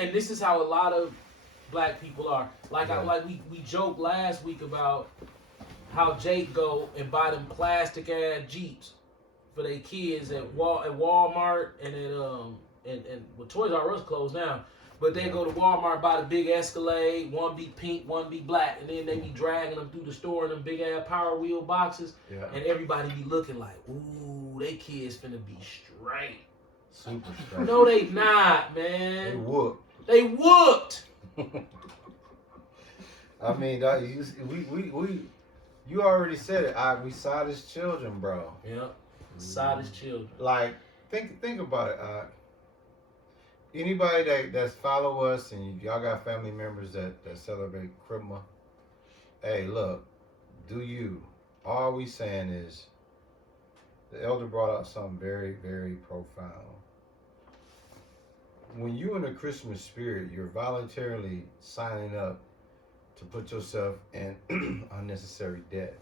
and this is how a lot of black people are. Like Yeah. we joked last week about how Jake go and buy them plastic ass Jeeps for their kids at Walmart and and well, Toys R Us closed now. But they go to Walmart, buy the big Escalade, one be pink, one be black, and then they be dragging them through the store in them big ass Power Wheel boxes, and everybody be looking like, ooh, they kids finna be straight. Super straight. No, they not, man. They whooped. They whooped. I mean, you already said it. We side as children, bro. Yep. Side as children. Like, think about it. Anybody that's follow us and y'all got family members that celebrate Christmas, hey, look, do you? All we saying is, the elder brought out something very, very profound. When you in the Christmas spirit, you're voluntarily signing up to put yourself in unnecessary debt.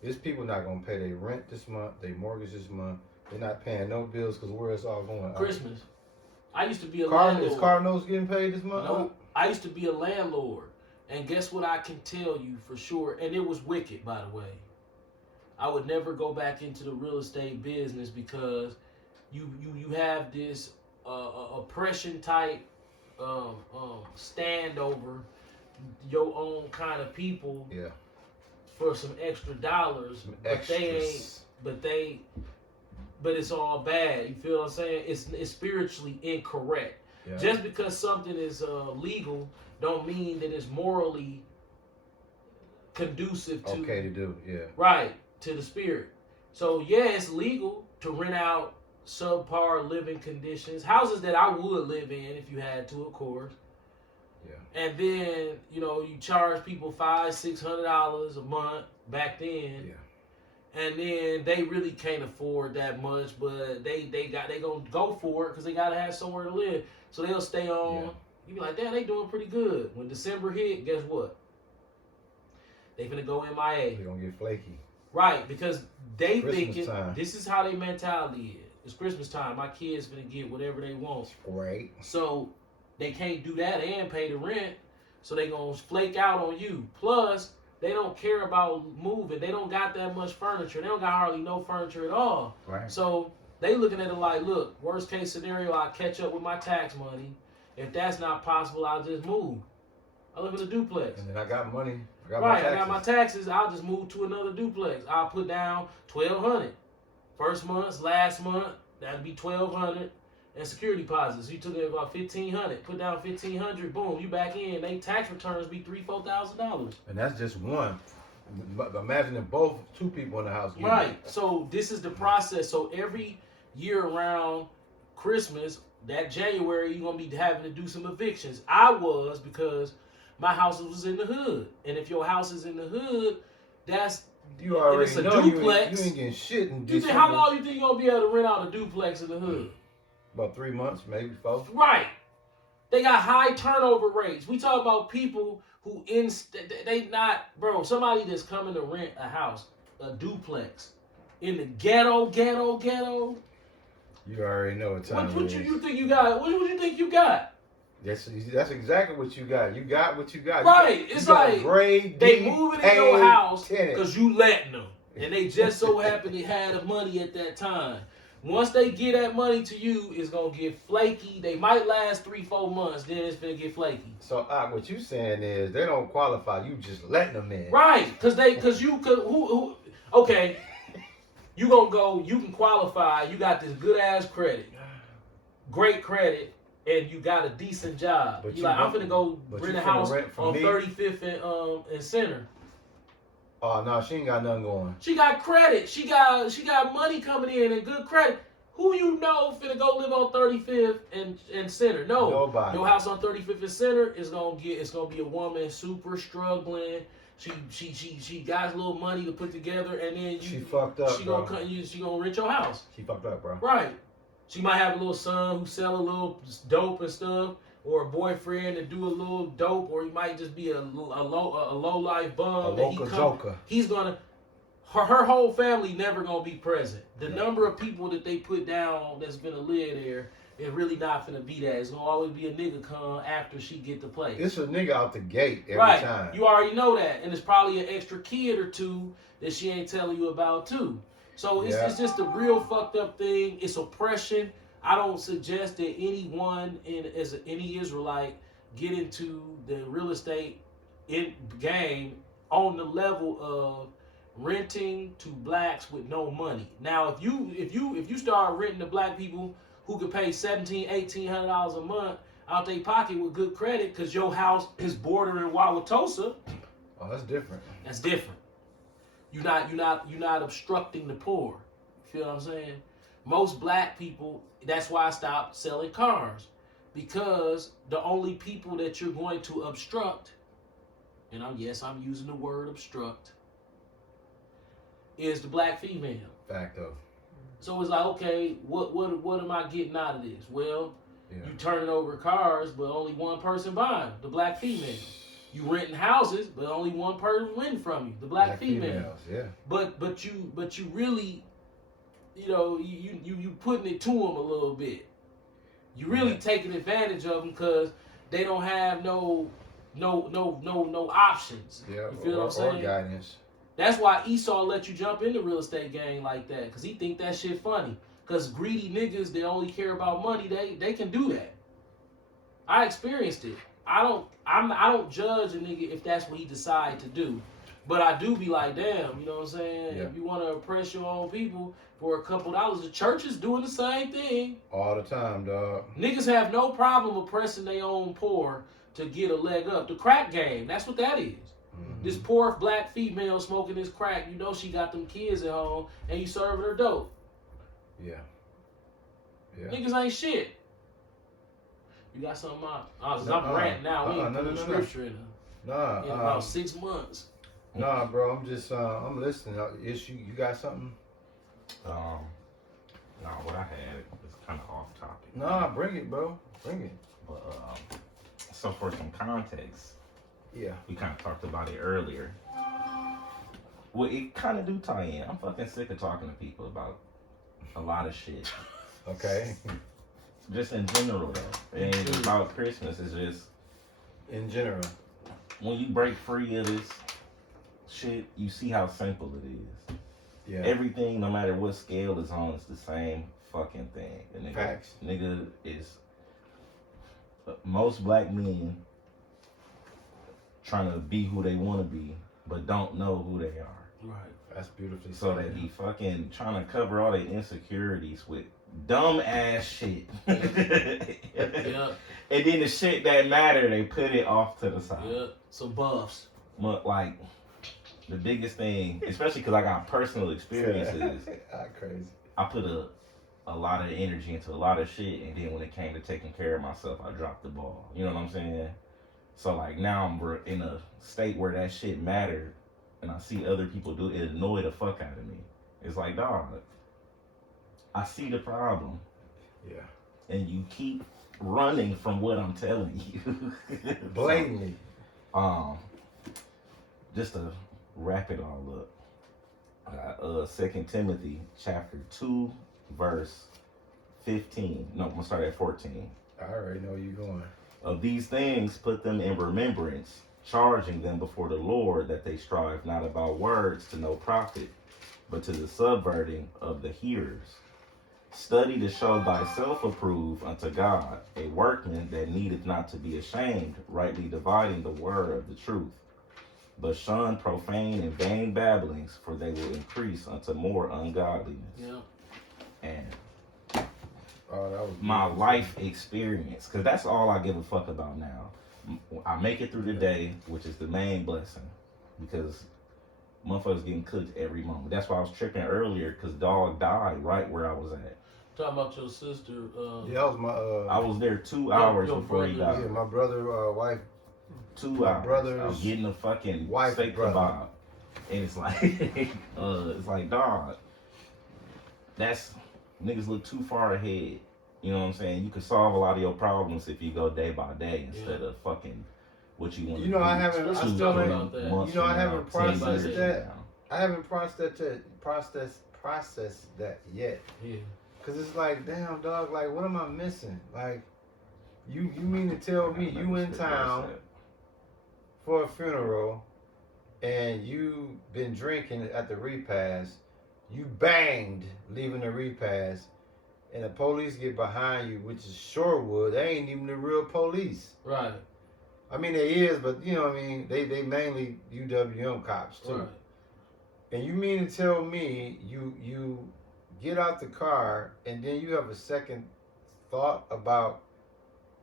There's people not gonna pay their rent this month, their mortgage this month. They're not paying no bills because where it's all going. Christmas. I used to be a landlord. Is Cardinals getting paid this month? No, I used to be a landlord, and guess what? I can tell you for sure, and it was wicked, by the way. I would never go back into the real estate business because you have this oppression type stand over your own kind of people. Yeah. For some extra dollars, but it's all bad. You feel what I'm saying? It's spiritually incorrect. Yeah. Just because something is legal, don't mean that it's morally conducive to okay to do. Yeah. Right, to the spirit. So yeah, it's legal to rent out subpar living conditions, houses that I would live in if you had to, of course. Yeah. And then you charge people $500-$600 a month back then. Yeah. And then they really can't afford that much, but they gonna go for it because they gotta have somewhere to live. So they'll stay on. Yeah. You be like, damn, they doing pretty good. When December hit, guess what? They finna go MIA. They gonna get flaky. Right, because they Christmas thinking time. This is how their mentality is. It's Christmas time. My kids finna get whatever they want. Right. So they can't do that and pay the rent. So they gonna flake out on you. Plus, they don't care about moving. They don't got that much furniture. They don't got hardly no furniture at all. Right. So they looking at it like, look, worst case scenario, I'll catch up with my tax money. If that's not possible, I'll just move. I live in a duplex. And then I got money. I got my taxes. I'll just move to another duplex. I'll put down $1,200. First month, last month, that'd be $1,200. And security deposits. You took it about $1,500. Put down $1,500. Boom, you back in. They tax returns be $3,000-$4,000. And that's just one. Imagine if two people in the house. Right. So this is the process. So every year around Christmas, that January, you're gonna be having to do some evictions. I was, because my house was in the hood, and if your house is in the hood, that's you already it's a know duplex. You ain't getting shit in December. How long you think you're gonna be able to rent out a duplex in the hood? About 3 months, maybe 4. Right. They got high turnover rates. We talk about people who they not, bro, somebody that's coming to rent a house, a duplex, in the ghetto. You already know what time what you think you got? What you think you got? That's exactly what you got. You got what you got. Right. It's like grade they D moving in your house tenant. because you letting them. And they just so happen they had the money at that time. Once they get that money to you, it's going to get flaky. They might last 3-4 months. Then it's going to get flaky. So what you saying is they don't qualify. You just letting them in. Right. Because you could, okay. You going to go, you can qualify. You got this good ass credit. Great credit. And you got a decent job. But you're like, I'm going to go rent a house on 35th and Center. Oh no, she ain't got nothing going. She got credit. She got money coming in and good credit. Who you know finna go live on 35th and Center? No. Nobody. Your house on 35th and Center is gonna be a woman super struggling. She got a little money to put together, and then she fucked up. She gonna rent your house. She fucked up, bro. Right. She might have a little son who sell a little dope and stuff, or a boyfriend that do a little dope, or he might just be a low life bum. A local joker. He's gonna. Her whole family never gonna be present. The number of people that they put down that's gonna live there It really not finna be that. It's gonna always be a nigga come after she get the place. It's a nigga out the gate every right. time. You already know that, and it's probably an extra kid or two that she ain't telling you about too. So it's just a real fucked up thing. It's oppression. I don't suggest that anyone as any Israelite get into the real estate game on the level of renting to blacks with no money. Now, if you start renting to black people who could pay $1,700-$1,800 a month out their pocket with good credit, because your house is bordering Wauwatosa. Oh, that's different. That's different. You're not obstructing the poor. You feel what I'm saying? Most black people. That's why I stopped selling cars, because the only people that you're going to obstruct, and I'm using the word obstruct, is the black female. Fact of. So it's like, okay, what am I getting out of this? Well, you turning over cars, but only one person buying, the black female. You renting houses, but only one person renting from you, the black female. Females, yeah. But you really, you putting it to them a little bit. You really taking advantage of them because they don't have no options. Yeah, you feel what I'm saying? Or guidance. That's why Esau let you jump in the real estate game like that, because he think that shit funny. Because greedy niggas that only care about money, they can do that. I experienced it. I don't judge a nigga if that's what he decide to do. But I do be like, damn, you know what I'm saying? Yeah. If you want to oppress your own people for a couple dollars, the church is doing the same thing. All the time, dog. Niggas have no problem oppressing their own poor to get a leg up. The crack game, that's what that is. Mm-hmm. This poor black female smoking this crack, you know she got them kids at home, and you serving her dope. Yeah. Niggas ain't shit. You got something out? I'm ranting now. We ain't putting scripture in about 6 months. Nah, bro, I'm just I'm listening. Issue, you got something? No, what I had is kind of off topic. Nah, bring it, bro. Bring it. But so for some context, yeah, we kind of talked about it earlier. Well, it kind of do tie in. I'm fucking sick of talking to people about a lot of shit. Okay. Just in general, though. It ain't about Christmas. It's just in general. When you break free of this shit, you see how simple it is. Yeah. Everything, no matter what scale is on, is the same fucking thing. And nigga, Facts. Nigga is most black men trying to be who they want to be, but don't know who they are. Right. That's beautifully so said. They be fucking trying to cover all their insecurities with dumb ass shit. Yeah. And then the shit that matter, they put it off to the side. Yeah. Some buffs. But like the biggest thing, especially because I got personal experiences, crazy. I put a lot of energy into a lot of shit, and then when it came to taking care of myself, I dropped the ball. You know what I'm saying? So like now I'm in a state where that shit mattered, and I see other people do it, annoy the fuck out of me. It's like, dog, I see the problem. Yeah. And you keep running from what I'm telling you. Blatantly. Just to wrap it all up. 2 Timothy chapter 2, verse 15. No, I'm gonna start at 14. I already know where you're going. Of these things put them in remembrance, charging them before the Lord that they strive not about words to no profit, but to the subverting of the hearers. Study to show thyself approved unto God, a workman that needeth not to be ashamed, rightly dividing the word of the truth. But shun profane and vain babblings, for they will increase unto more ungodliness. Yeah. And that was my life experience, because that's all I give a fuck about now. I make it through the day, which is the main blessing, because motherfuckers getting cooked every moment. That's why I was tripping earlier, because dog died right where I was at. Talking about your sister. Yeah, that was my. I was there 2 hours before he died. Yeah, my brother, wife. 2 hours. Brother's I was getting a fucking wife steak kebab, and it's like, dog. That's niggas look too far ahead. You know what I'm saying? You can solve a lot of your problems if you go day by day instead of fucking what you want to do. You know, I haven't processed that. I haven't processed that yet. Yeah. Cause it's like, damn, dog. Like, what am I missing? Like, you mean to tell me you in town for a funeral, and you been drinking at the repast, you banged leaving the repast, and the police get behind you, which is Shorewood. They ain't even the real police. Right. I mean, they is, but you know what I mean? They mainly UWM cops, too. Right. And you mean to tell me you get out the car, and then you have a second thought about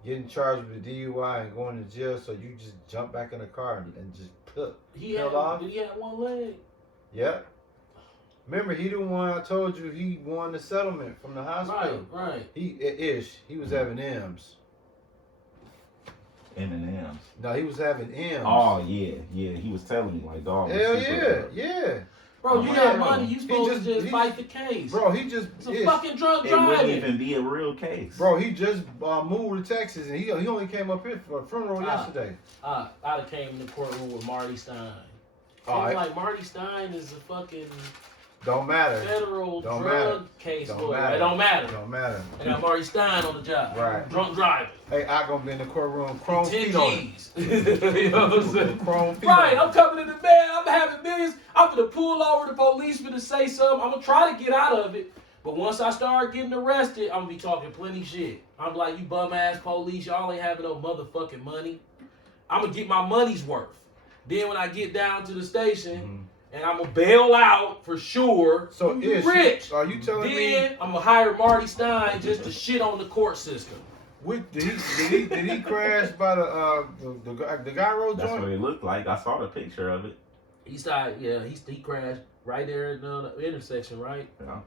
getting charged with a DUI and going to jail, so you just jump back in the car and just He off? Did he have one leg? Yep. Remember, he the one I told you he won the settlement from the hospital. Right. He was having M's. M&M's. No, he was having M's. Oh yeah. He was telling me like, dog. Hell yeah. Bro, you got money. You He supposed to just fight the case. Bro, he just It's a fucking drunk It wouldn't driving. even be a real case. Bro, he just moved to Texas, and he only came up here for a funeral yesterday. I'd have came in the courtroom with Marty Stein. All right. Like Marty Stein is a fucking Don't matter. federal Don't drug matter. case Don't lawyer. matter. It don't matter. Don't matter. I got Marty Stein on the job. Right. Drunk driving. Hey, I gonna be in the courtroom, chrome 10 feet on it. G's. You know what I'm saying? Chrome feet Right, on I'm coming in the bed, I'm having millions, I'm gonna pull over, the police finna say something, I'm gonna try to get out of it, but once I start getting arrested, I'm gonna be talking plenty shit. I'm like, you bum ass police, y'all ain't having no motherfucking money. I'm gonna get my money's worth. Then when I get down to the station, and I'm gonna bail out for sure, So you Ish, rich. are you telling me? Then I'm gonna hire Marty Stein just to shit on the court system. Did he crash by the gyro That's what joint? it looked like. I saw the picture of it. He crashed right there at the intersection, right? Yeah.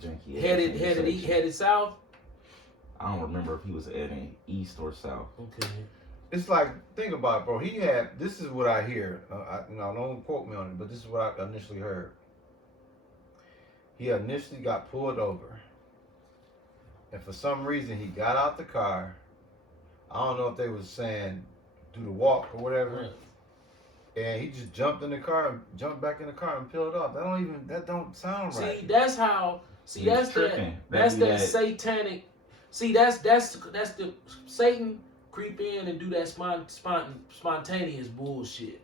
Janky ass Headed intersection. headed south. I don't remember if he was heading east or south. Okay. It's like, think about it, bro. He had, this is what I hear. Don't quote me on it, but this is what I initially heard. He initially got pulled over. And for some reason, he got out the car. I don't know if they was saying do the walk or whatever. Right. And he just jumped in the car and jumped back in the car and peeled off. That don't sound right. See, that's how. See, He's that's tripping. that's That'd be that that- satanic. See, that's the Satan creep in and do that spontaneous bullshit.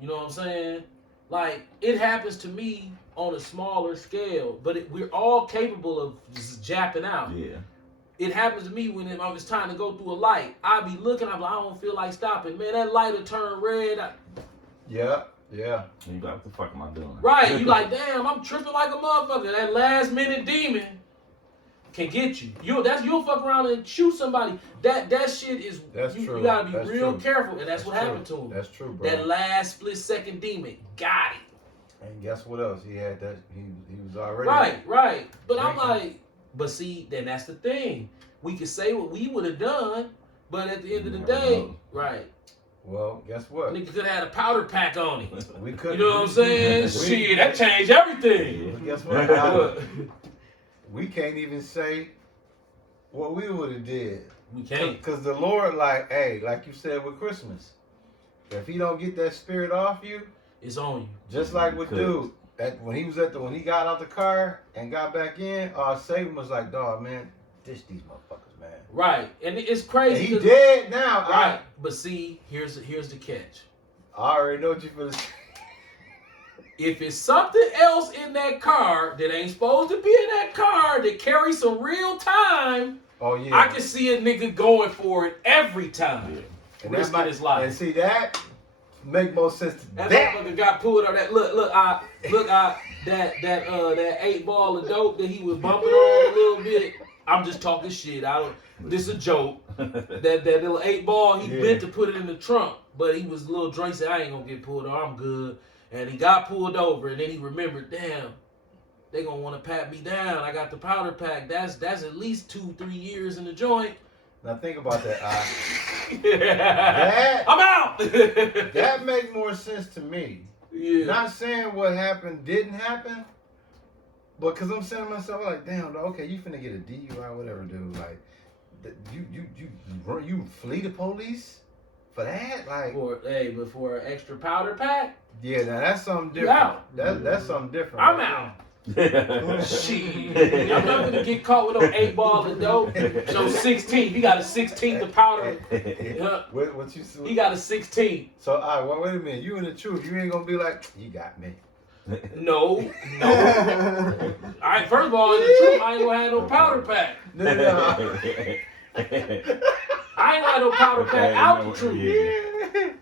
You know what I'm saying? Like, it happens to me on a smaller scale, but we're all capable of just japping out. Yeah. It happens to me when it's time to go through a light. I be looking, I'm like, I don't feel like stopping. Man, that light will turn red. Yeah. And you like, what the fuck am I doing? Right, you like, damn, I'm tripping like a motherfucker. That last minute demon can get you. You'll fuck around and shoot somebody. That shit is. That's you, true. You gotta be That's real true. careful, and that's what true. happened to him. That's true, bro. That last split second demon got it. And guess what else? He had that. He was already Right. But I'm drinking. like, but see, then that's the thing. We could say what we would have done, but at the end of the You day, never know. right? Well, guess what? Nigga could have had a powder pack on him. We You couldn't. know what I'm saying? Shit, that changed everything. But guess what? We can't even say what we would have did. We can't. Because the Lord, like you said with Christmas, if he don't get that spirit off you, It's on you. just like with Could. dude, when he got out the car and got back in, Satan was like, dog, man, dish these motherfuckers, man. Right, and it's And crazy. he 'cause- dead now. Right, but see, here's the catch. I already know what you finna say. If it's something else in that car that ain't supposed to be in that car that carries some real time, Oh yeah. I can see a nigga going for it every time. Yeah. And Risking that his life. And see that make more sense to That that. motherfucker got pulled on that. That 8 ball of dope that he was bumping on a little bit. I'm just talking shit. This a joke. That little 8 ball, he Yeah. meant to put it in the trunk, but he was a little drunk. Said, I ain't gonna get pulled over. I'm good. And he got pulled over, and then he remembered, damn, they gonna want to pat me down. I got the powder pack. That's at least 2-3 years in the joint. Now think about that. That, I'm out. That make more sense to me. Yeah. Not saying what happened didn't happen, but because I'm saying to myself like, damn, okay, you finna get a DUI, whatever, dude. Like, you flee the police for that? Like, But for an extra powder pack, yeah, now that's something You different. out. That's something different. I'm right out. Shit. I'm not gonna get caught with no 8 ball and dope. No 16. He got a 16 to powder. Yeah. What you He got a 16. So, all right, wait a minute. You in the truth. You ain't gonna be like, you got me. No. Alright, first of all, in the truth, I ain't gonna have no powder pack. No. I ain't got no powder pack out the truth. Yeah.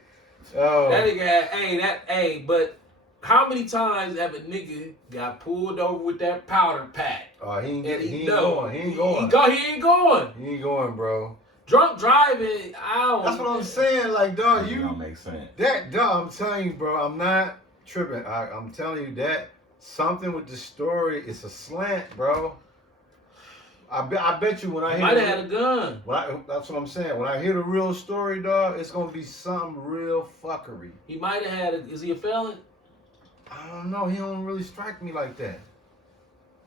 Oh. That nigga had, but how many times have a nigga got pulled over with that powder pack? Oh, he And ain't going. He ain't going. He ain't going. He ain't going, bro. Drunk driving, I don't. That's what I'm saying. Like, dog, That you. don't make sense. That, dog, I'm telling you, bro. I'm not tripping. I'm telling you that something with the story is a slant, bro. I bet you when I He hear might have had a gun. that's what I'm saying. When I hear the real story, dog, it's gonna be some real fuckery. He might have had is he a felon? I don't know. He don't really strike me like that.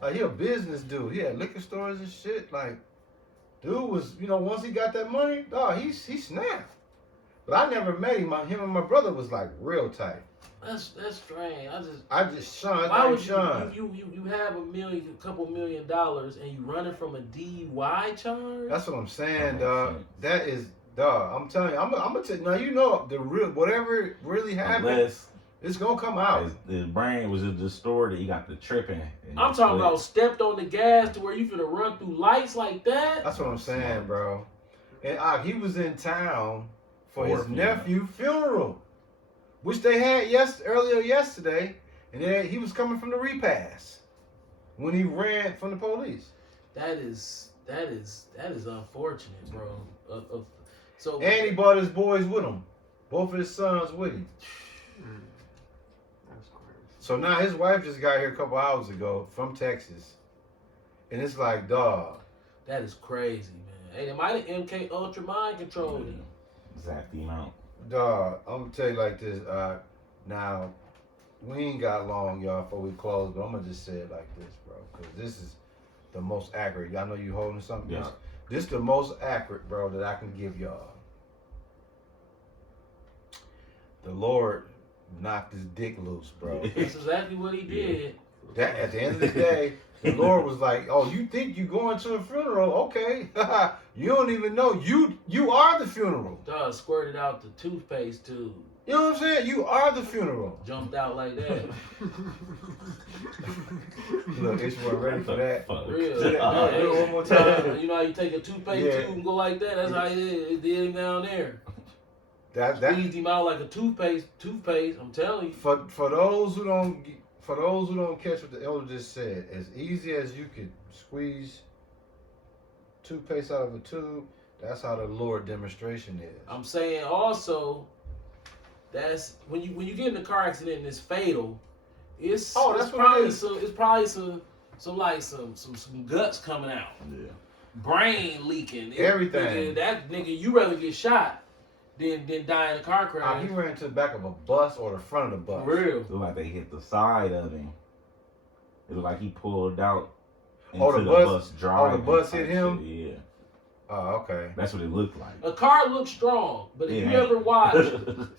Like, he a business dude. He had liquor stores and shit. Like, dude was, once he got that money, dog, he snapped. But I never met him. Him and my brother was like real tight. That's strange. Sean. Why would Sean. you have a couple $1 million and you running from a DUI charge? That's what I'm saying, That dog. makes sense. That is, dog. I'm telling you. I'm gonna tell you. Now the real whatever really happened, Unless it's gonna come out. his brain was just distorted, he got the tripping. I'm talking about stepped on the gas to where you finna run through lights like that. That's what I'm saying, bro. And he was in town for For his a funeral. nephew's funeral, which they had earlier yesterday, and then he was coming from the repass when he ran from the police. That is unfortunate, bro. So And he brought his boys with him, both of his sons with him. That's crazy. So now his wife just got here a couple hours ago from Texas, and it's like, dog. that is crazy, man. Hey, they might have MK Ultra mind controlled him. Exact amount. Dog, I'm gonna tell you like this. Now, we ain't got long, y'all, before we close, but I'm gonna just say it like this, bro, because this is the most accurate. I know you holding something. Yeah. This is the most accurate, bro, that I can give y'all. The Lord knocked his dick loose, bro. That's exactly what he did. That at the end of the day, the Lord was like, "Oh, you think you going to a funeral? Okay, you don't even know you are the funeral. Dog squirted out the toothpaste tube. You know what I'm saying? You are the funeral." Jumped out like that. Look, it's one ready for that. Fuck. Real. Do it one more time. You know how you take a toothpaste Yeah. tube and go like that? That's how it did him down there. That Squeezed him out like a toothpaste. I'm telling you. for those who don't catch what the elder just said, as easy as you could squeeze toothpaste out of a tube, that's how the Lord demonstration is. I'm saying also, that's when you get in a car accident and it's fatal. It's Oh, it's that's what probably it is. some guts coming out, Yeah. brain leaking, Everything. That nigga, you rather get shot than die in a car crash. He ran to the back of a bus or the front of the bus. For real. It looked like they hit the side of him. It looked like he pulled out into Oh, the the bus- bus driving. the bus type hit him? shit. Yeah. Oh, okay. That's what it looked like. A car looks strong, but if It you ain't. ever watch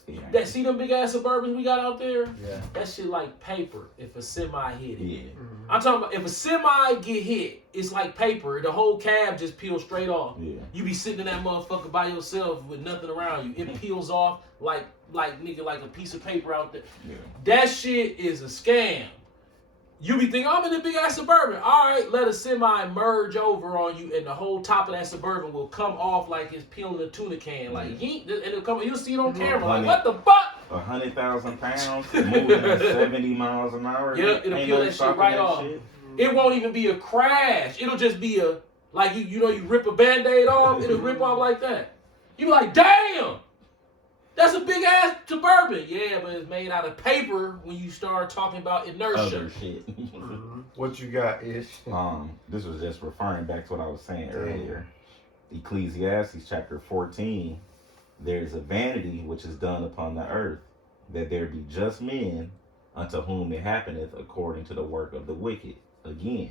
Yeah. that, see them big ass Suburbans we got out there? Yeah. That shit like paper if a semi hit it. Yeah. I'm talking about if a semi get hit, it's like paper. The whole cab just peels straight off. Yeah. You be sitting in that motherfucker by yourself with nothing around you. It peels off like nigga like a piece of paper out there. Yeah. That shit is a scam. You be thinking, I'm in a big ass Suburban. All right, let a semi merge over on you, and the whole top of that Suburban will come off like it's peeling a tuna can. Like, yeet, and it'll come. You'll see it on camera. Like, what the fuck? 100,000 pounds, moving at 70 miles an hour. Yep, it'll Ain't peel no that shit stopping right that off. shit. It won't even be a crash. It'll just be a like you rip a Band-Aid off. It'll rip off like that. You be like, damn, that's a big ass Suburban. Yeah, but it's made out of paper. When you start talking about inertia. Other shit. What you got, Ish? This was just referring back to what I was saying Damn. earlier. Ecclesiastes chapter 14. There's a vanity which is done upon the earth, that there be just men unto whom it happeneth according to the work of the wicked. Again,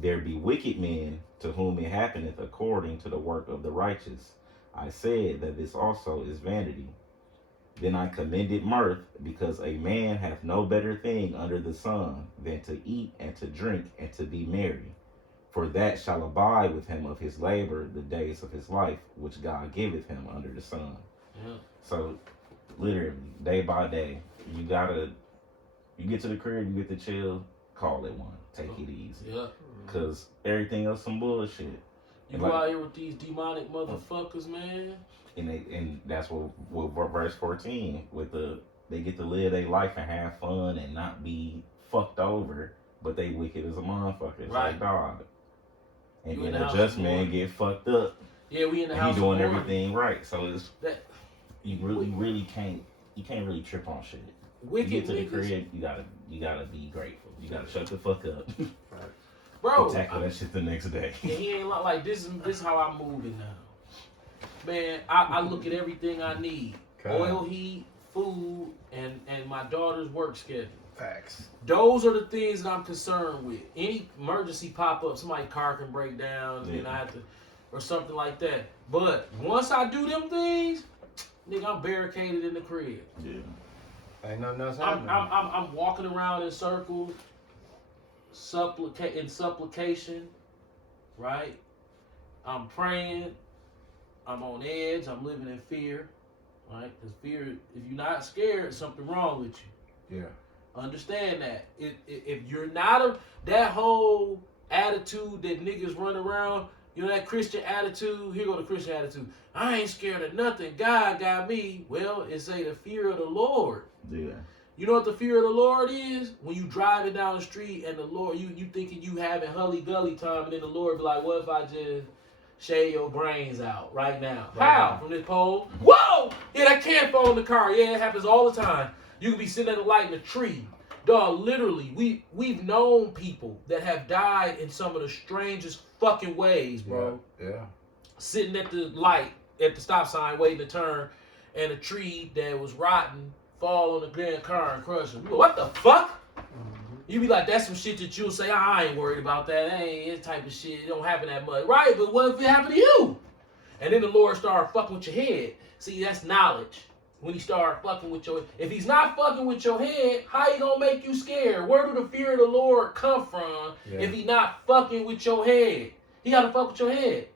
there be wicked men to whom it happeneth according to the work of the righteous. I said that this also is vanity. Then I commended mirth, because a man hath no better thing under the sun than to eat and to drink and to be merry. For that shall abide with him of his labor the days of his life, which God giveth him under the sun. Yeah. So, literally, day by day, you get to the crib, you get to chill, call it one. Take it easy. Yeah. Because everything else some bullshit. You And go like- out here with these demonic motherfuckers, man. And that's what verse 14, they get to live their life and have fun and not be fucked over, but they wicked as a motherfucker. It's Right. like, dog. And You in then the a house just of man Lord. get fucked up, Yeah, we in the and house he doing of Lord. everything right. So it's That you can't really trip on shit. You wicked get to the niggas, crib, you gotta be grateful. You gotta shut the fuck up. bro. And tackle that shit the next day. And he ain't like this. Is how I'm moving now, man. I look at everything I need: Okay. oil, heat, food, and my daughter's work schedule. Facts. Those are the things that I'm concerned with. Any emergency pop up, somebody's car can break down, and I have to, or something like that. But once I do them things, nigga, I'm barricaded in the crib. Yeah. Ain't nothing else I'm happening. I'm walking around in circles, supplication, right? I'm praying. I'm on edge. I'm living in fear, right? Because fear, if you're not scared, something wrong with you. Yeah. Understand that. If you're not that whole attitude that niggas run around, you know, that Christian attitude, here go the Christian attitude. I ain't scared of nothing. God got me. Well, it say the fear of the Lord. Yeah. You know what the fear of the Lord is? When you driving down the street and the Lord, you thinking you having hully-gully time, and then the Lord be like, what if I just shave your brains out right now? Right How? now. From this pole? Whoa! Yeah, that can't fall in the car. Yeah, it happens all the time. You can be sitting at a light in a tree. Dog, literally, we've known people that have died in some of the strangest fucking ways, bro. Yeah. Sitting at the light, at the stop sign, waiting to turn, and a tree that was rotten fall on the grand car and crush them. You go, what the fuck? You be like, that's some shit that you'll say, I ain't worried about that. That ain't this type of shit. It don't happen that much. Right, but what if it happened to you? And then the Lord started fucking with your head. See, that's knowledge. When he start fucking with your, if he's not fucking with your head, how he gonna make you scared? Where do the fear of the Lord come from if he not fucking with your head? He gotta fuck with your head.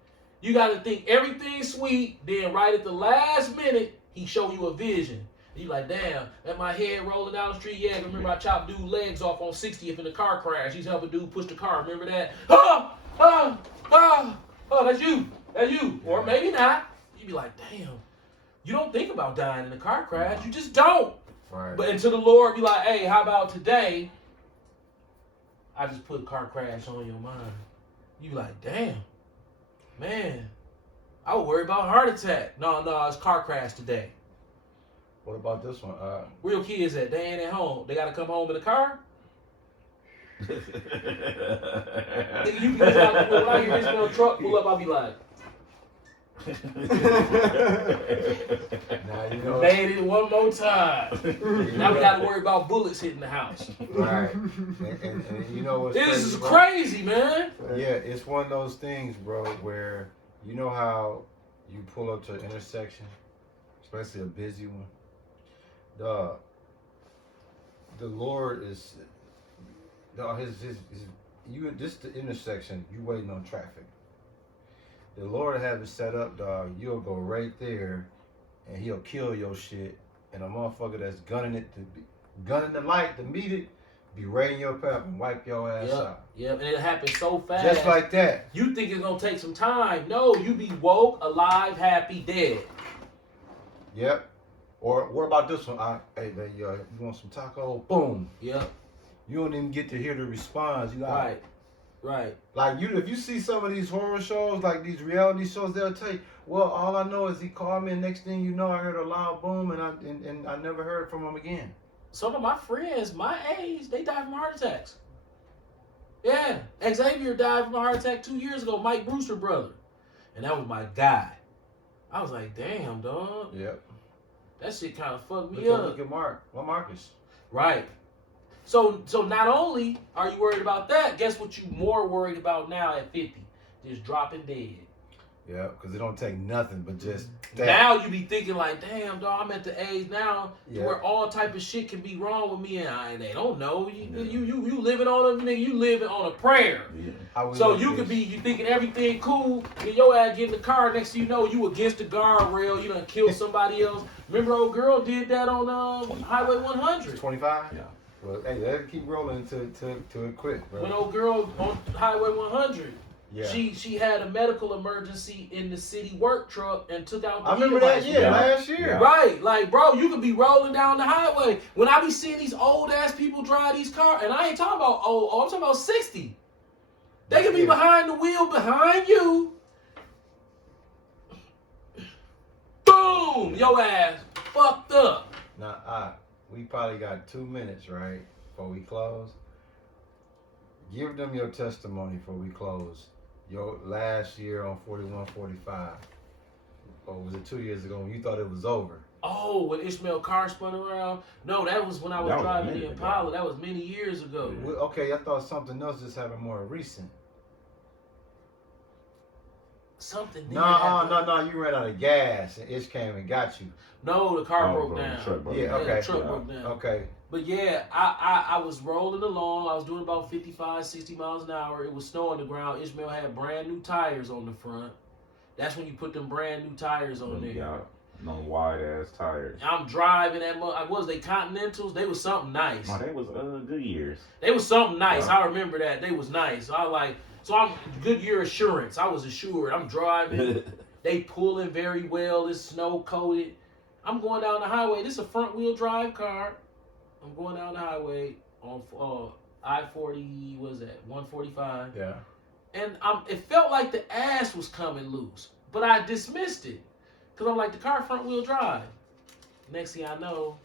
You gotta think everything's sweet, then right at the last minute, he show you a vision. You like, damn, that my head rolling down the street. Yeah, remember I chopped dude's legs off on 60th in the car crash. He's helping dude push the car. Remember that? Oh, that's you. That's you. Or maybe not. You be like, damn. You don't think about dying in a car crash. You just don't. Right. But until the Lord be like, hey, how about today? I just put a car crash on your mind. You be like, damn, man, I would worry about heart attack. No, it's car crash today. What about this one? Where your kids at? They ain't at home. They gotta come home in the car? Nigga, you be like, when I hear this little truck pull up, I'll be like, Now you know. made it one more time. Now we gotta worry about bullets hitting the house. Right. And you know what's This crazy, is bro? crazy, man. Yeah, it's one of those things, bro, where you know how you pull up to an intersection, especially a busy one. The Lord is, you just the intersection. You waiting on traffic. The Lord have it set up, dog. You'll go right there, and He'll kill your shit. And a motherfucker that's gunning the light to meet it, be right in your path and wipe your ass out. Yep, and it happens so fast. Just like that. You think it's gonna take some time. No, you be woke, alive, happy, dead. Yep. Or what about this one? Hey, baby, you want some taco? Boom. Yep. You don't even get to hear the response. You got Right. Like if you see some of these horror shows, like these reality shows, they'll tell you, well, all I know is he called me, and next thing you know, I heard a loud boom, and I never heard from him again. Some of my friends, my age, they died from heart attacks. Yeah, Xavier died from a heart attack 2 years ago. Mike Brewster brother, and that was my guy. I was like, damn, dog. Yep. That shit kind of fucked me Look up. at Mark. Well, Marcus. Right. So not only are you worried about that, guess what you more worried about now at 50? Just dropping dead. Yeah, because it don't take nothing but just that. Now you be thinking like, damn, dog, I'm at the age now Yeah. where all type of shit can be wrong with me, and they don't know. You Yeah. you living on a nigga, you living on a prayer. Yeah. How we So look you at could this. be you thinking everything cool, then your ass get in the car, next thing you know you against the guardrail, you done killed somebody else. Remember old girl did that on Highway 100. 25? Yeah. Well, hey, let it keep rolling to it quit, bro. When old girl on Highway 100, Yeah. she had a medical emergency in the city work truck and took out the I remember that, headlights. Yeah. last year. Yeah. Right, like bro, you could be rolling down the highway. When I be seeing these old ass people drive these cars, and I ain't talking about old, I'm talking about 60. They could be Yeah. behind the wheel behind you. Boom, your ass fucked up. Now, we probably got 2 minutes, right, before we close. Give them your testimony before we close. Your last year on 4145. Or was it 2 years ago when you thought it was over? Oh, when Ishmael car spun around? No, that was when I was That was a driving the minute ago. Impala. That was many years ago. Yeah. Well, okay, I thought something else just happened more recent. Something did No, happen. no, you ran out of gas and Ish came and got you. No, the car Oh, broke bro, the down. truck broke Yeah, down. okay. the truck Yeah. broke down. Okay. But yeah, I was rolling along. I was doing about 55, 60 miles an hour. It was snow on the ground. Ishmael had brand new tires on the front. That's when you put them brand new tires on there. Yeah. No wide ass tires. I'm driving that they Continentals? They was something nice. No, they was good years. They was something nice. Yeah. I remember that. They was nice. I'm Goodyear Assurance. I was assured. I'm driving. They pulling very well. It's snow coated. I'm going down the highway. This is a front wheel drive car. I'm going down the highway on I-40. What is that? 145. Yeah. And it felt like the ass was coming loose, but I dismissed it because I'm like, the car front wheel drive. Next thing I know,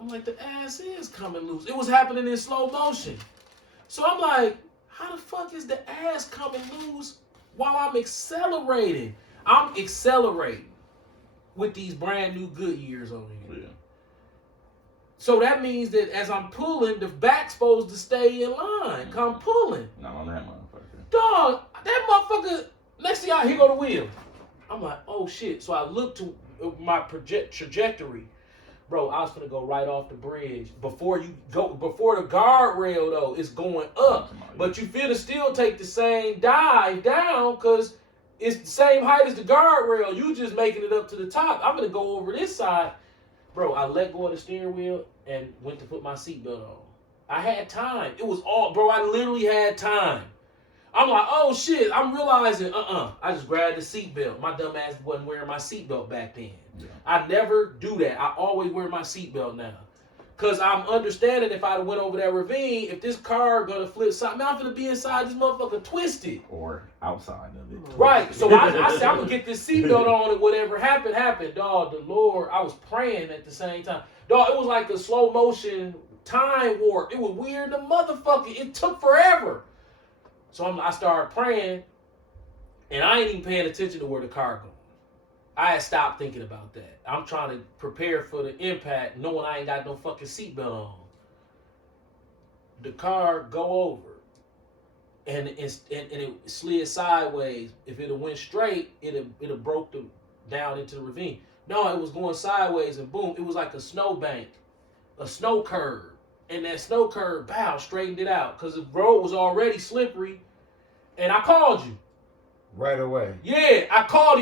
I'm like, the ass is coming loose. It was happening in slow motion. So I'm like, how the fuck is the ass coming loose while I'm accelerating? I'm accelerating with these brand new Goodyears on here. Yeah. So that means that as I'm pulling, the back's supposed to stay in line. Cause I'm pulling. Not on that motherfucker. Dog, that motherfucker, next thing here go the wheel. I'm like, oh shit. So I look to my trajectory. Bro, I was gonna go right off the bridge. Before the guardrail though, is going up. But you finna still take the same dive down because it's the same height as the guardrail. You just making it up to the top. I'm gonna go over this side. Bro, I let go of the steering wheel and went to put my seatbelt on. I had time. It was all, bro, I literally had time. I'm like, oh shit, I'm realizing, I just grabbed the seatbelt. My dumb ass wasn't wearing my seatbelt back then. Yeah. I never do that. I always wear my seatbelt now. Because I'm understanding if I went over that ravine, if this car gonna flip side, man, I'm gonna be inside this motherfucker twisted. Or outside of it. Right. So I said, I'm gonna get this seatbelt on and whatever happened. Dog, the Lord, I was praying at the same time. Dog, it was like a slow motion time warp. It was weird, the motherfucker. It took forever. So I started praying, and I ain't even paying attention to where the car going. I had stopped thinking about that. I'm trying to prepare for the impact, knowing I ain't got no fucking seatbelt on. The car go over, and it slid sideways. If it went straight, it'd have broke down into the ravine. No, it was going sideways, and boom, it was like a snow bank, a snow curve. And that snow curve, straightened it out. Because the road was already slippery. And I called you. Right away. Yeah, I called you.